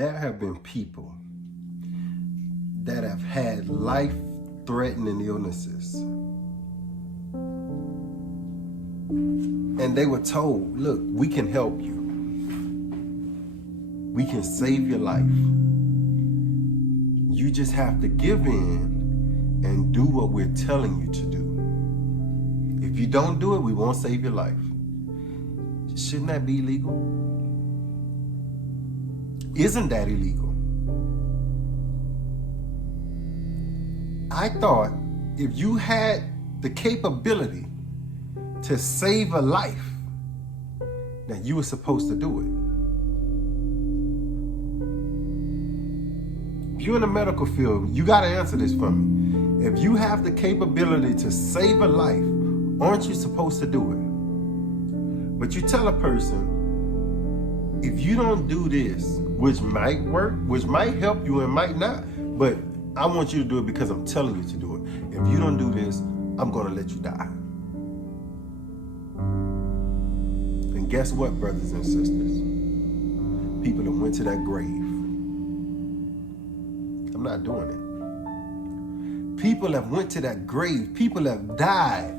There have been people that have had life-threatening illnesses. And they were told, look, we can help you. We can save your life. You just have to give in and do what we're telling you to do. If you don't do it, we won't save your life. Shouldn't that be illegal? Isn't that illegal? I thought if you had the capability to save a life, that you were supposed to do it. If you're in the medical field, you got to answer this for me. If you have the capability to save a life, aren't you supposed to do it? But you tell a person, if you don't do this, which might work, which might help you and might not, but I want you to do it because I'm telling you to do it. If you don't do this, I'm going to let you die. And guess what, brothers and sisters? People that went to that grave. I'm not doing it. People have went to that grave. People have died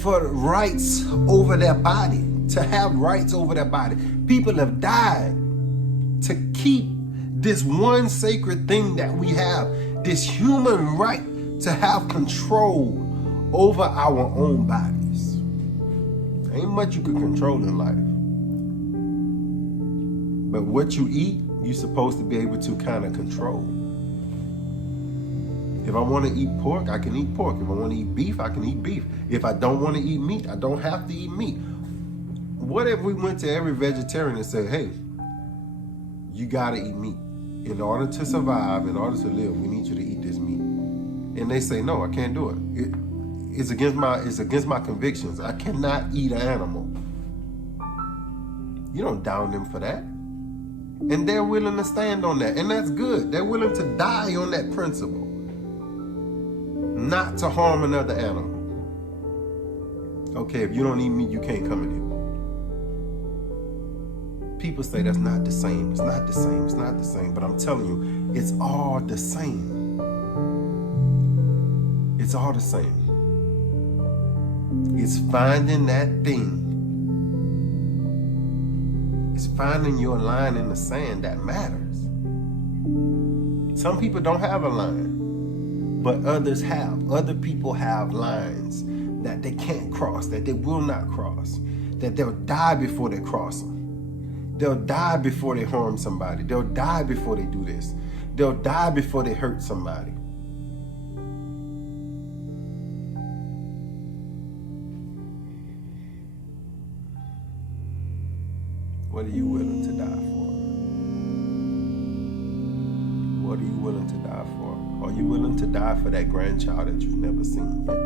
for rights over their body, to have rights over their body. People have died to keep this one sacred thing that we have, this human right to have control over our own bodies. Ain't much you can control in life. But what you eat, you're supposed to be able to kind of control. If I want to eat pork, I can eat pork. If I want to eat beef, I can eat beef. If I don't want to eat meat, I don't have to eat meat. What if we went to every vegetarian and said, hey, you got to eat meat. In order to survive, in order to live, we need you to eat this meat. And they say, no, I can't do it. It's against my convictions. I cannot eat an animal. You don't down them for that. And they're willing to stand on that. And that's good. They're willing to die on that principle. Not to harm another animal. Okay, if you don't eat meat, you can't come in here. People say that's not the same. It's not the same. It's not the same. But I'm telling you, it's all the same. It's all the same. It's finding that thing. It's finding your line in the sand that matters. Some people don't have a line, but others have. Other people have lines that they can't cross, that they will not cross, that they'll die before they cross them. They'll die before they harm somebody. They'll die before they do this. They'll die before they hurt somebody. What are you willing to die for? What are you willing to die for? Are you willing to die for that grandchild that you've never seen yet?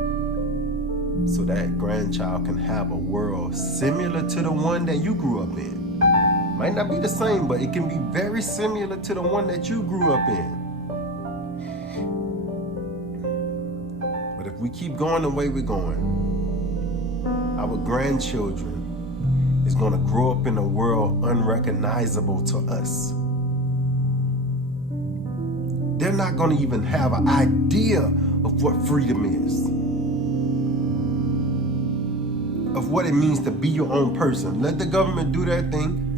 So that grandchild can have a world similar to the one that you grew up in. Might not be the same, but it can be very similar to the one that you grew up in. But if we keep going the way we're going, our grandchildren is going to grow up in a world unrecognizable to us. They're not going to even have an idea of what freedom is, of what it means to be your own person. Let the government do their thing.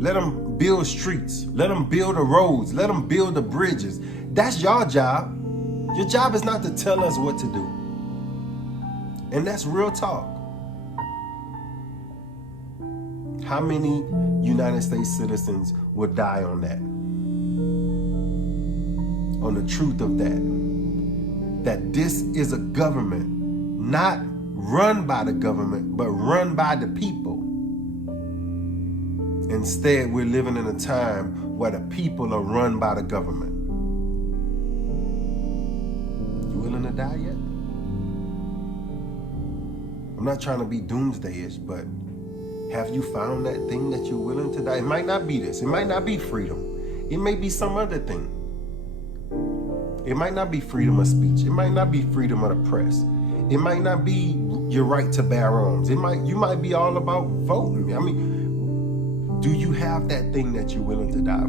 Let them build streets. Let them build the roads. Let them build the bridges. That's your job. Your job is not to tell us what to do. And that's real talk. How many United States citizens will die on that? On the truth of that. That this is a government not run by the government, but run by the people. Instead, we're living in a time where the people are run by the government. You willing to die yet? I'm not trying to be doomsday-ish, but have you found that thing that you're willing to die? It might not be this. It might not be freedom. It may be some other thing. It might not be freedom of speech. It might not be freedom of the press. It might not be your right to bear arms. You might be all about voting. I mean, Do you have that thing that you're willing to die